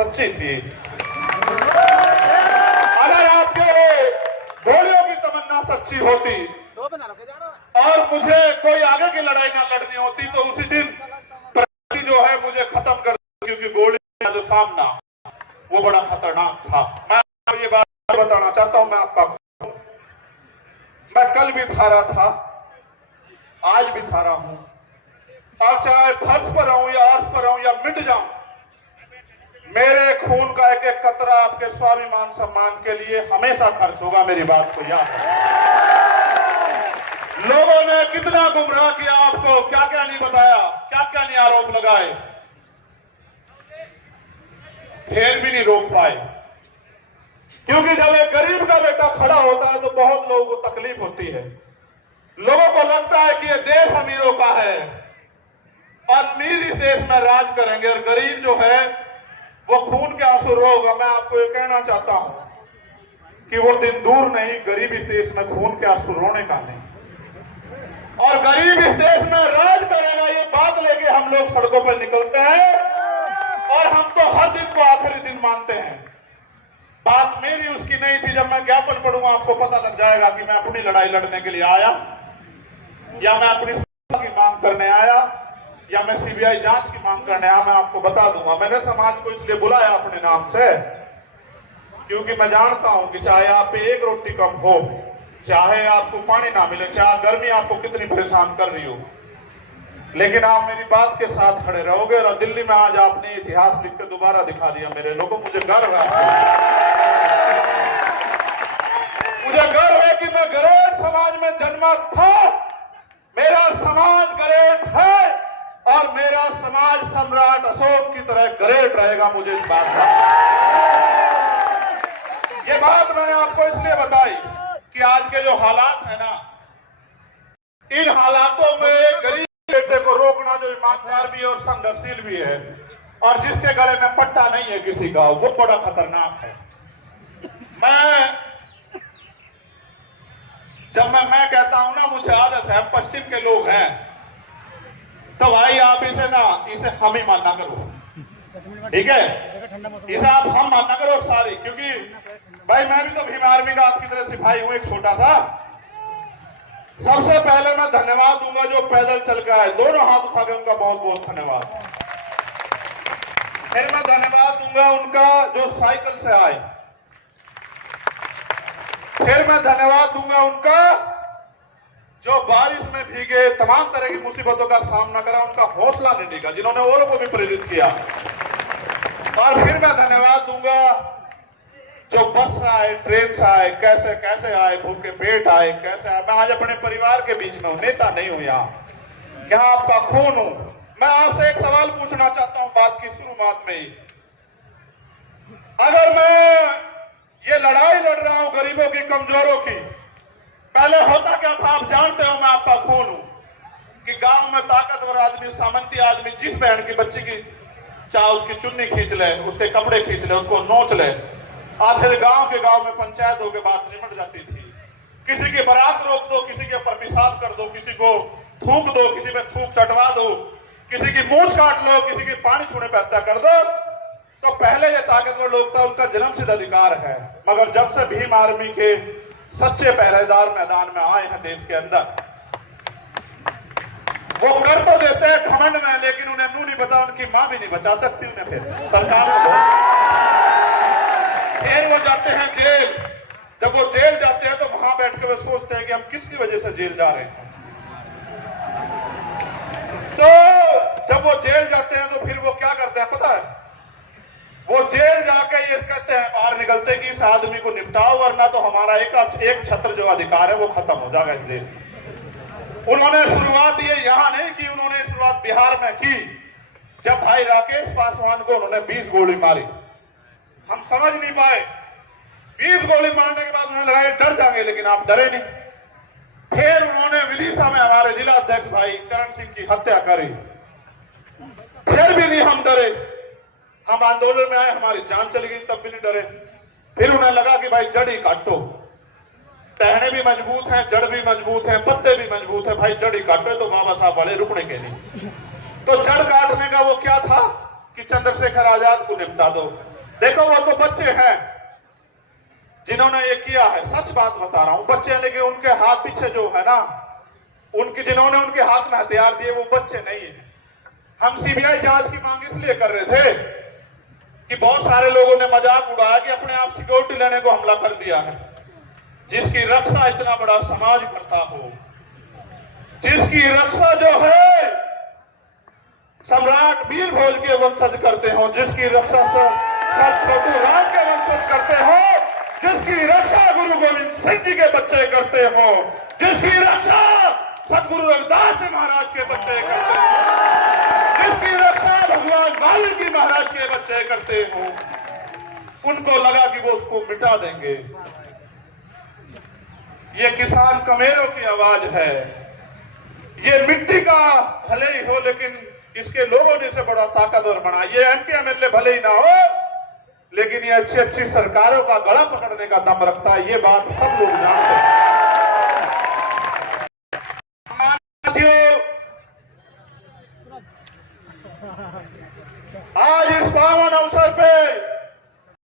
सच्ची थी। अगर आपके गोलियों की तमन्ना सच्ची होती और मुझे कोई आगे की लड़ाई ना लड़नी होती तो उसी दिन प्रकृति जो है मुझे खत्म कर देती, क्योंकि गोली का जो सामना वो बड़ा खतरनाक था। मैं ये बात बताना चाहता हूं, मैं आपका मैं कल भी था रहा था, आज भी था रहा हूं, और चाहे फर्श पर रहूं या अर्श पर रहूं या मिट जाऊं, मेरे खून का एक एक कतरा आपके स्वाभिमान सम्मान के लिए हमेशा खर्च होगा। मेरी बात को याद है। लोगों ने कितना गुमराह किया आपको, क्या क्या नहीं बताया, क्या क्या नहीं आरोप लगाए, फिर भी नहीं रोक पाए। क्योंकि जब एक गरीब का बेटा खड़ा होता है तो बहुत लोगों को तकलीफ होती है। लोगों को लगता है कि ये देश अमीरों का है और अमीर इस देश में राज करेंगे और गरीब जो है वो खून के आंसू रोगा। मैं आपको ये कहना चाहता हूं कि वो दिन दूर नहीं, गरीब इस देश में खून के आंसू रोने का नहीं, और गरीब इस देश में राज करेगा, ये बात लेके हम लोग सड़कों पर निकलते हैं। और हम तो हर दिन को आखिरी दिन मानते हैं। बात मेरी उसकी नहीं थी। जब मैं ज्ञापन पढ़ूंगा आपको पता लग जाएगा कि मैं अपनी लड़ाई लड़ने के लिए आया या मैं अपनी की मांग करने आया या मैं सीबीआई जांच की मांग करने आया। मैं आपको बता दूंगा, मैंने समाज को इसलिए बुलाया अपने नाम से क्योंकि मैं जानता हूं कि चाहे आप पे एक रोटी कम हो, चाहे आपको पानी ना मिले, चाहे गर्मी आपको कितनी परेशान कर रही हो, लेकिन आप मेरी बात के साथ खड़े रहोगे। और दिल्ली में आज आपने इतिहास लिख के दोबारा दिखा दिया मेरे लोगों। मुझे गर्व है, मुझे गर्व है कि मैं गरेट समाज में जन्मा था। मेरा समाज गरेट है और मेरा समाज सम्राट अशोक की तरह गरेट रहेगा। मुझे इस बात का, ये बात मैंने आपको इसलिए बताई कि आज के जो हालात है ना, इन हालातों में गरीब बेटे को रोकना जो ईमानदार भी है और संघर्षशील भी है और जिसके गले में पट्टा नहीं है किसी का, वो बड़ा खतरनाक है। जब मैं कहता हूं ना, मुझे आदत है, पश्चिम के लोग हैं तो भाई आप इसे हम ही मानना करो, ठीक है? इसे आप हम मानना करो सारी, क्योंकि भाई मैं भी तो भीम आर्मी का आपकी तरह सिपाही हूं, एक छोटा सा। सबसे पहले मैं धन्यवाद दूंगा जो पैदल चल के आए, दोनों हाथ उठा के उनका बहुत बहुत धन्यवाद। फिर मैं धन्यवाद दूंगा उनका जो साइकिल से आए, फिर मैं धन्यवाद दूंगा उनका जो बारिश में भीगे, तमाम तरह की मुसीबतों का सामना करा, उनका हौसला नहीं डिगा, जिन्होंने औरों को भी प्रेरित किया। और फिर मैं धन्यवाद दूंगा जो बस से आए, ट्रेन से आए, कैसे कैसे आए, भूखे पेट आए, कैसे आए। मैं आज अपने परिवार के बीच में हूं, नेता नहीं हूं यहाँ आपका खून हूं। मैं आपसे एक सवाल पूछना चाहता हूं बात की शुरुआत में ही। अगर मैं ये लड़ाई लड़ रहा हूं गरीबों की, कमजोरों की, पहले होता क्या था आप जानते हो, मैं आपका खून हूं कि गांव में ताकतवर आदमी, सामंती आदमी जिस बहन की बच्ची की चाहे उसकी चुन्नी खींच ले, उसके कपड़े खींच ले, उसको नोच ले, आखिर गांव के गांव में पंचायत होकर बात निपट जाती थी। किसी की बारात रोक दो, किसी के ऊपर पेशाब कर दो, किसी को थूक दो, किसी पे थूक चटवा दो, किसी की मूंछ काट लो, किसी की पानी छूने पे हत्या कर दो। तो पहले ये ताकतवर लोग था, उनका जन्मसिद्ध अधिकार है। मगर जब से भीम आर्मी के सच्चे पहरेदार मैदान में आए हैं देश के अंदर, वो कर तो देते हैं घमंड में, लेकिन उन्हें मुंह नहीं बचा, उनकी मां भी नहीं बचा सकती उन्हें। फिर सरकार फिर वो जाते हैं जेल। जब वो जेल जाते हैं तो वहां बैठ के वो सोचते हैं कि हम किसकी वजह से जेल जा रहे हैं। तो जब वो जेल जाते हैं तो फिर वो क्या करते हैं पता है? वो जेल जाके ये कहते हैं बाहर निकलते कि इस आदमी को निपटाओ, वरना तो हमारा एक छत्र जो अधिकार है वो खत्म हो जाएगा इस देश में। उन्होंने शुरुआत ये यहां नहीं की, उन्होंने शुरुआत बिहार में की। जब भाई राकेश पासवान को उन्होंने 20 गोली मारी, हम समझ नहीं पाए। 20 गोली मारने के बाद उन्हें लगा डर जाएंगे, लेकिन आप डरे नहीं। फिर उन्होंने विदिशा में हमारे जिला अध्यक्ष भाई चरण सिंह की हत्या करी, फिर भी नहीं हम डरे। हम आंदोलन में आए, हमारी जान चली गई, तब भी नहीं डरे। फिर उन्हें लगा कि भाई जड़ ही काटो, टहने भी मजबूत हैं, जड़ भी मजबूत है, पत्ते भी मजबूत है, भाई जड़ ही काटो। तो बाबा साहब वाले रुकने के लिए, तो जड़ काटने का वो क्या था, कि चंद्रशेखर आजाद को निपटा दो। देखो वो तो बच्चे हैं जिन्होंने ये किया है, सच बात बता रहा हूं, बच्चे, लेकिन उनके हाथ पीछे जो है ना, जिन्होंने उनके हाथ में हथियार दिए वो बच्चे नहीं है। हम सीबीआई जांच की मांग इसलिए कर रहे थे कि बहुत सारे लोगों ने मजाक उड़ाया कि अपने आप सिक्योरिटी लेने को हमला कर दिया है। जिसकी रक्षा इतना बड़ा समाज करता हो, जिसकी रक्षा जो है सम्राट वीर भोज के वंशज करते हो, जिसकी रक्षा छोटू राम के वंशज करते हो, जिसकी रक्षा गुरु गोविंद सिंह जी के बच्चे करते हो, जिसकी रक्षा सदगुरु रविदास जी महाराज के बच्चे करते हो, जिसकी रक्षा भगवान वाल्मीकि महाराज के बच्चे करते हो, उनको लगा कि वो उसको मिटा देंगे। ये किसान कमेरों की आवाज है। ये मिट्टी का भले ही हो, लेकिन इसके लोगों ने इसे बड़ा ताकतवर बना। ये एमपी एमएलए भले ही ना हो, लेकिन ये अच्छी अच्छी सरकारों का गला पकड़ने का दम रखता है। ये बात सब लोग जानते हैं। आज इस पावन अवसर पे